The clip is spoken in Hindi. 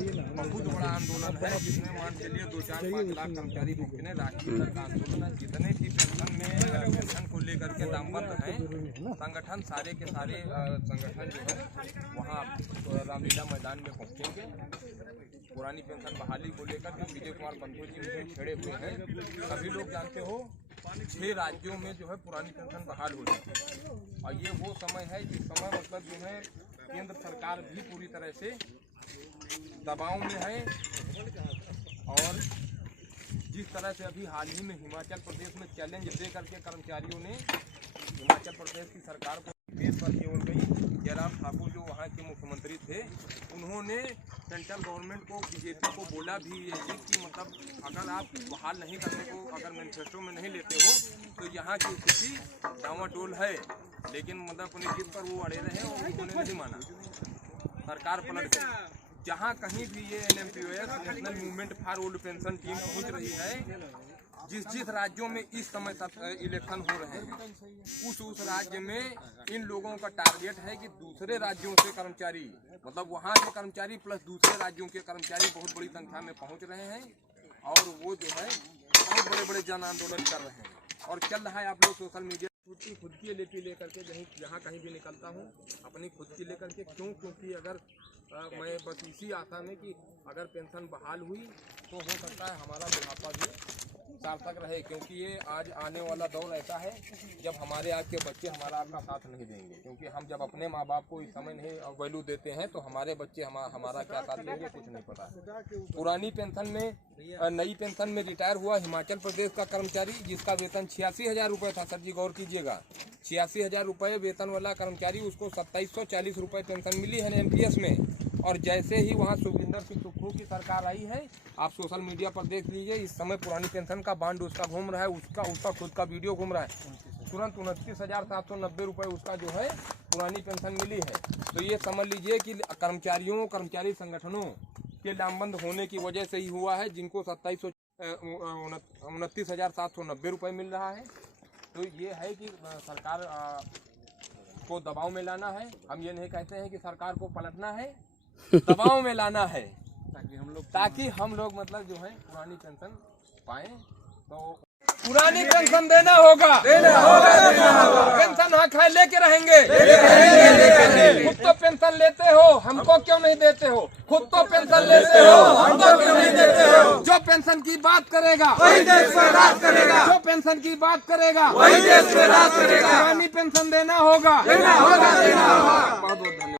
बहुत बड़ा आंदोलन है जिसमें मान चलिए 2-4-5 लाख कर्मचारी भुगतने राष्ट्रीय स्तर का आंदोलन है। जितने भी पेंशन में पेंशन को लेकर के लामबंद हैं संगठन, सारे के सारे संगठन जो है वहाँ रामलीला मैदान में पहुँचेंगे। पुरानी पेंशन बहाली को लेकर जो विजय कुमार बंधु जी मुझे छेड़े हुए हैं, सभी लोग जानते हो 6 राज्यों में जो है पुरानी पेंशन बहाल हो जाती है। और ये वो समय है जिस समय मतलब जो है केंद्र सरकार भी पूरी तरह से दबाव में है। और जिस तरह से अभी हाल ही में हिमाचल प्रदेश में चैलेंज दे करके कर्मचारियों ने हिमाचल प्रदेश की सरकार को देश पर केवल गई। जयराम ठाकुर जो वहाँ के मुख्यमंत्री थे, उन्होंने सेंट्रल गवर्नमेंट को, बीजेपी को बोला भी ये कि मतलब अगर आप बहाल नहीं करने को अगर मैनिफेस्टो में नहीं लेते हो तो यहाँ की स्थिति डावाडोल है। लेकिन मतलब अपनी जिद पर वो अड़े रहे और उन्होंने नहीं माना, सरकार पलट गई। जहाँ कहीं भी ये NMPOS national movement for old pension team पहुँच रही है, जिस राज्यों में इस समय तक इलेक्शन हो रहे हैं उस राज्य में इन लोगों का टारगेट है कि दूसरे राज्यों से कर्मचारी, मतलब वहाँ के कर्मचारी प्लस दूसरे राज्यों के कर्मचारी बहुत बड़ी संख्या में पहुँच रहे हैं और वो जो है बहुत बड़े बड़े जन आंदोलन कर रहे हैं। और चल रहा है, आप लोग सोशल मीडिया खुद की लिपि लेकर के जहाँ कहीं भी निकलता हूँ अपनी खुद की लेकर के, क्योंकि अगर मैं बस इसी आशा में कि अगर पेंशन बहाल हुई तो हो सकता है हमारा बुढ़ापा भी सार्थक रहे। क्योंकि ये आज आने वाला दौर ऐसा है जब हमारे आज के बच्चे हमारा आपका साथ नहीं देंगे। क्योंकि हम जब अपने माँ बाप को इस समय नहीं वैल्यू देते हैं तो हमारे बच्चे हमारा क्या साथ देंगे कुछ नहीं पता। पुरानी पेंशन में नई पेंशन में रिटायर हुआ हिमाचल प्रदेश का कर्मचारी जिसका वेतन 86,000 रुपये था, सर जी गौर कीजिएगा, 86,000 रुपये वेतन वाला कर्मचारी, उसको 2740 रुपये पेंशन मिली है NPS में। और जैसे ही वहाँ सुखविंदर सिंह सुक्खू की सरकार आई है, आप सोशल मीडिया पर देख लीजिए, इस समय पुरानी पेंशन का बांड उसका घूम रहा है, उसका खुद का वीडियो घूम रहा है। तुरंत 29,790 रुपये उसका जो है पुरानी पेंशन मिली है। तो ये समझ लीजिए कि कर्मचारी संगठनों के लामबंद होने की वजह से ही हुआ है, जिनको 29,790 रुपये मिल रहा है। तो ये है कि सरकार को दबाव में लाना है। हम ये नहीं कहते हैं कि सरकार को पलटना है, दबाव में लाना है ताकि हम लोग मतलब जो है पुरानी पेंशन पाएं। तो पुरानी पेंशन देना होगा। पेंशन हक है, लेके रहेंगे। खुद तो पेंशन लेते हो, हमको क्यों नहीं देते हो? खुद तो पेंशन लेते हो, हमको क्यों नहीं देते हो? जो पेंशन की बात करेगा वही देश पे राज करेगा, जो पेंशन की बात करेगा वही देश पे राज करेगा। पुरानी पेंशन देना होगा। बहुत बहुत धन्यवाद।